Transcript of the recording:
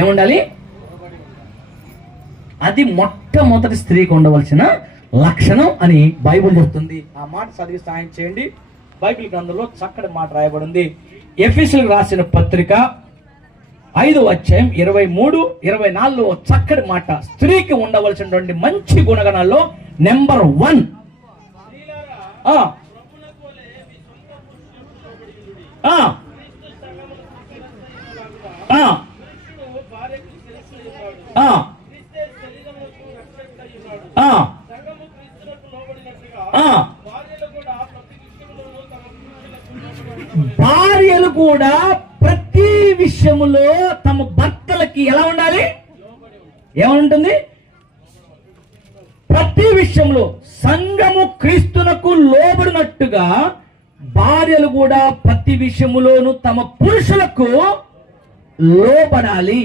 ఏముండాలి? అది మొట్టమొదటి స్త్రీకి ఉండవలసిన లక్షణం అని బైబిల్ చెప్తుంది. ఆ మాట చదివి సాయం చేయండి. బైబిల్ గ్రంథంలో చక్కటి మాట రాయబడింది. ఎఫెసీయులకు రాసిన పత్రిక 5వ అధ్యాయం 23-24 చక్కటి మాట. స్త్రీకి ఉండవలసినటువంటి మంచి గుణగణాల్లో నెంబర్ 1 భార్యలు కూడా ప్రతి విషయములో తమ భర్తలకి ఎలా ఉండాలి? ఏమంటుంది? ప్రతి విషయంలో సంఘము క్రీస్తునకు లోబడినట్టుగా భార్యలు కూడా ప్రతి విషయములోను తమ పురుషులకు లోబడాలి.